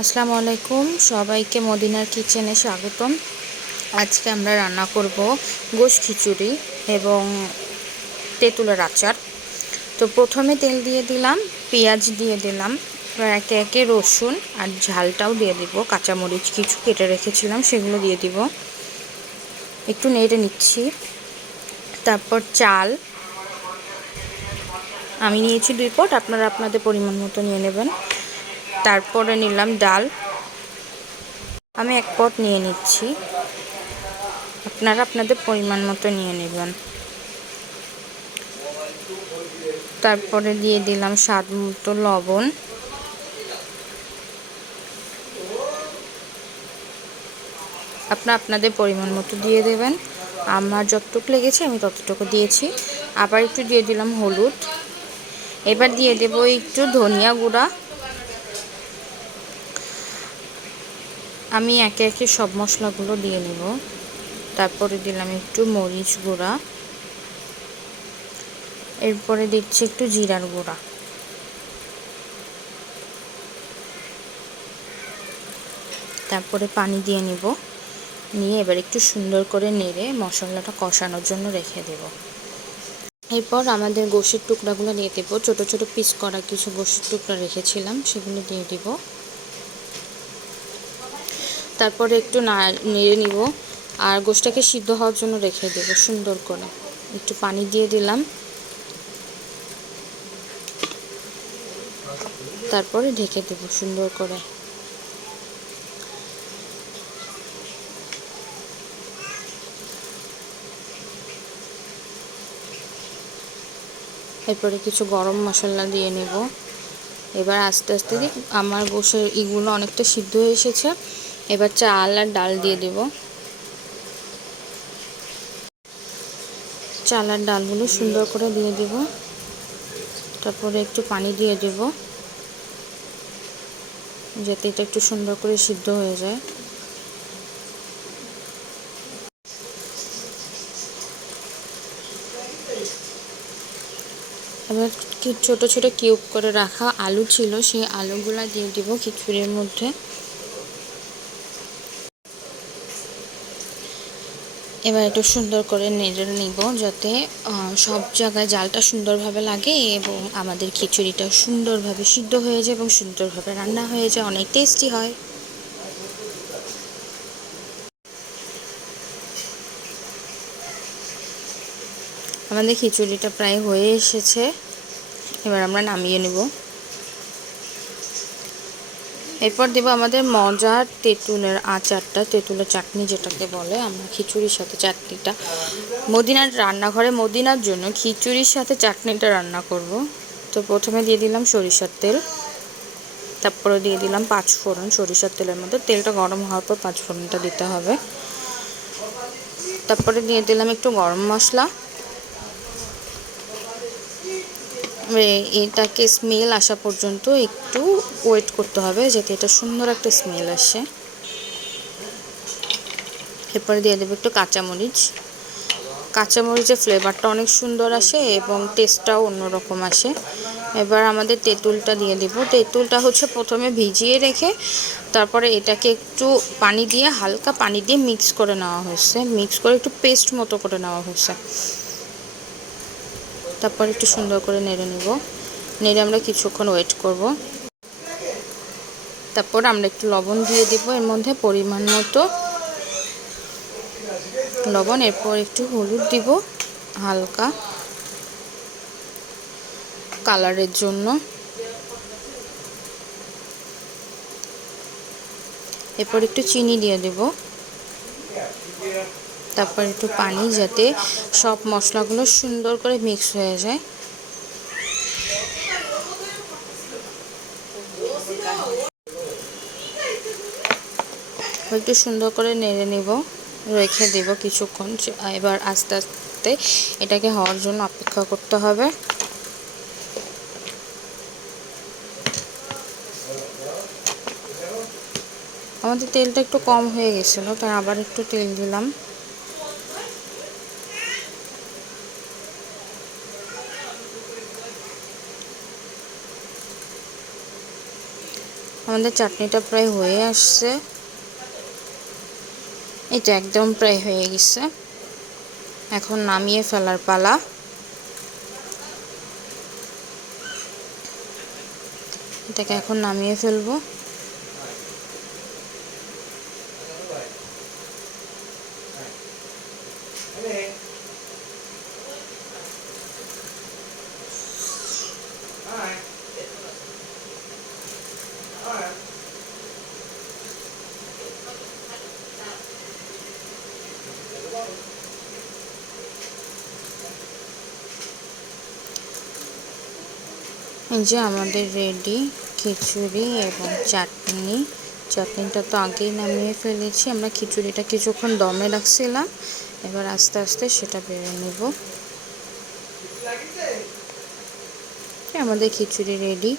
আসসালামু আলাইকুম, সবাইকে মদিনার কিচেনে স্বাগতম। আজকে আমরা রান্না করব গোশ খিচুড়ি এবং তেঁতুলের আচার। তো প্রথমে তেল দিয়ে দিলাম, পেঁয়াজ দিয়ে দিলাম, একে একে রসুন আর ঝালটাও দিয়ে দিব, কাঁচামরিচ কিছু কেটে রেখেছিলাম সেগুলো দিয়ে দিব, একটু নেড়ে নিচ্ছি। তারপর চাল আমি নিয়েছি 2 পট, আপনারা আপনাদের পরিমাণ মতো নিয়ে নেবেন। তারপরে নিলাম ডাল, আমি 1 পট নিয়ে নিচ্ছি, আপনারা আপনাদের পরিমাণ মতো নিয়ে নেবেন। তারপরে দিয়ে দিলাম স্বাদ মতো লবণ, আপনাদের পরিমাণ মতো দিয়ে দেবেন। আমার যতটুকু লেগেছে আমি ততটুকু দিয়েছি। আবার একটু দিয়ে দিলাম হলুদ। এবার দিয়ে দেব একটু ধনিয়া গুঁড়া। আমি একে একে সব মশলাগুলো দিয়ে নেব। তারপরে দিলাম একটু মরিচ গুঁড়া, এরপরে দিচ্ছি একটু জিরার গুঁড়া। তারপরে পানি দিয়ে নিব, নিয়ে এবার একটু সুন্দর করে নেড়ে মশলাটা কষানোর জন্য রেখে দেব। এরপর আমাদের গোশের টুকরাগুলো দিয়ে দেবো, ছোট ছোট পিস করা কিছু গোশের টুকরা রেখেছিলাম সেগুলো দিয়ে দিব। তারপরে একটু নেড়ে নিব, আর গোশটাকে সিদ্ধ হওয়ার জন্য রেখে দেব সুন্দর করে। একটু পানি দিয়ে দিলাম, তারপরে ঢেকে দেব সুন্দর করে। এরপরে কিছু গরম মশলা দিয়ে নেব। এবার আস্তে আস্তে আমার গোশের ইগুলো অনেকটা সিদ্ধ হয়ে এসেছে। এবার চাল আর ডাল দিয়ে দেব। চাল আর ডালগুলো সুন্দর করে দিয়ে দেব। তারপরে একটু পানি দিয়ে দেব, যাতে এটা একটু সুন্দর করে সিদ্ধ হয়ে যায়। এবার ছোট ছোট কিউব করে রাখা আলু ছিল, সেই আলুগুলা দিয়ে দিব খিচুড়ির মধ্যে। এবার একটু সুন্দর করে নেড়ে নিব, যাতে সব জায়গায় জালটা সুন্দরভাবে লাগে এবং আমাদের খিচুড়িটা সুন্দরভাবে সিদ্ধ হয়ে যায় এবং সুন্দরভাবে রান্না হয়ে যায়, অনেক টেস্টি হয়। আমাদের খিচুড়িটা প্রায় হয়ে এসেছে, এবার আমরা নামিয়ে নেব। এরপর দেব আমাদের মজার তেঁতুলের আচারটা, তেঁতুলের চাটনি যেটাকে বলে। আমরা খিচুড়ির সাথে চাটনিটা মদিনার রান্নাঘরে মদিনার জন্য খিচুড়ির সাথে চাটনিটা রান্না করব। তো প্রথমে দিয়ে দিলাম সরিষার তেল, তারপরে দিয়ে দিলাম 5 ফোড়ন সরিষার তেলের মধ্যে। তেলটা গরম হওয়ার পর 5 ফোড়নটা দিতে হবে। তারপরে দিয়ে দিলাম একটু গরম মশলা। এটাকে স্মেল আসা পর্যন্ত একটু ওয়েট করতে হবে, যাতে এটা সুন্দর একটা স্মেল আসে। এরপরে দিয়ে দেবো একটু কাঁচামরিচ। কাঁচামরিচের ফ্লেভারটা অনেক সুন্দর আসে এবং টেস্টটাও অন্যরকম আসে। এবার আমাদের তেঁতুলটা দিয়ে দেব। তেঁতুলটা হচ্ছে প্রথমে ভিজিয়ে রেখে তারপরে এটাকে একটু পানি দিয়ে, হালকা পানি দিয়ে মিক্স করে নেওয়া হয়েছে, মিক্স করে একটু পেস্ট মতো করে নেওয়া হয়েছে। তারপর একটু সুন্দর করে নেড়ে নেব, নেড়ে আমরা কিছুক্ষণ ওয়েট করব। তারপর আমরা একটু লবণ দিয়ে দিব এর মধ্যে পরিমাণ মতো লবণ। এরপর একটু হলুদ দিব হালকা কালারের জন্য। এরপর একটু চিনি দিয়ে দেব, তারপর একটু পানি, যাতে সব মশলাগুলো সুন্দর করে মিক্স হয়ে যায়। একটু সুন্দর করে নেড়ে নেব, রেখে দেব কিছুক্ষণ। এবার আস্তে আস্তে এটাকে হওয়ার জন্য অপেক্ষা করতে হবে। আমাদের তেলটা একটু কম হয়ে গেছিলো, তাই আবার একটু তেল দিলাম। আমাদের চাটনিটা প্রায় হয়ে আসছে, এটা একদম প্রায় হয়ে গেছে। এখন নামিয়ে ফেলার পালা। এটাকে এখন নামিয়ে ফেলবো। এই যে আমাদের রেডি খিচুড়ি এবং চাটনি। চাটনিটা তো আগেই নামিয়ে ফেলেছি, আমরা খিচুড়িটা কিছুক্ষণ দমে রাখছিলাম, এবার আস্তে আস্তে সেটা বেড়ে নেব। আমাদের খিচুড়ি রেডি।